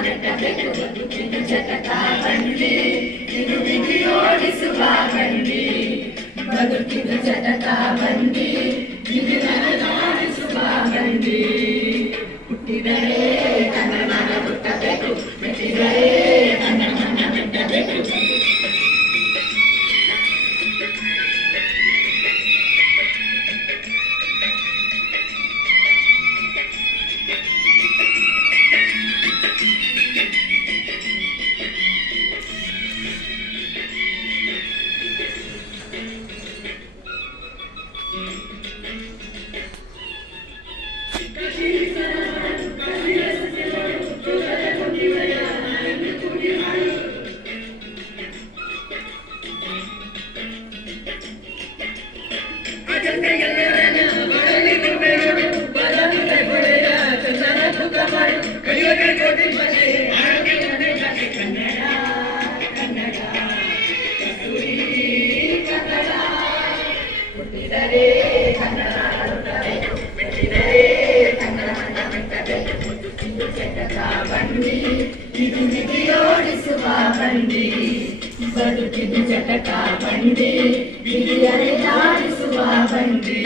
ಬದುಕಿದು ಜಟಕಾ ಬಂಡಿ ಇದು ವಿಧಿಯೋಡಿಸುವ ಬಂಡಿ ಬದುಕಿದು ಜಟಕಾ ಬಂಡಿ ಇದು ನಡೆದಾಡಿಸುವ ಬಂಡಿ ಹುಟ್ಟಿದರೆ ಕನ್ನಡ ಹುಟ್ಟಬೇಕು ಮೆಟ್ಟಿದರೆ ಕನ್ನಡ ಮೆಟ್ಟಬೇಕು ಇದು ವಿಧಿಯೋಡಿಸುವ ಬಂಡಿ ಬದುಕಿದು ಜಟಕಾ ಬಂಡಿ ವಿಧಿಯರೆ ಜಾಡಿಸುವ ಬಂಡಿ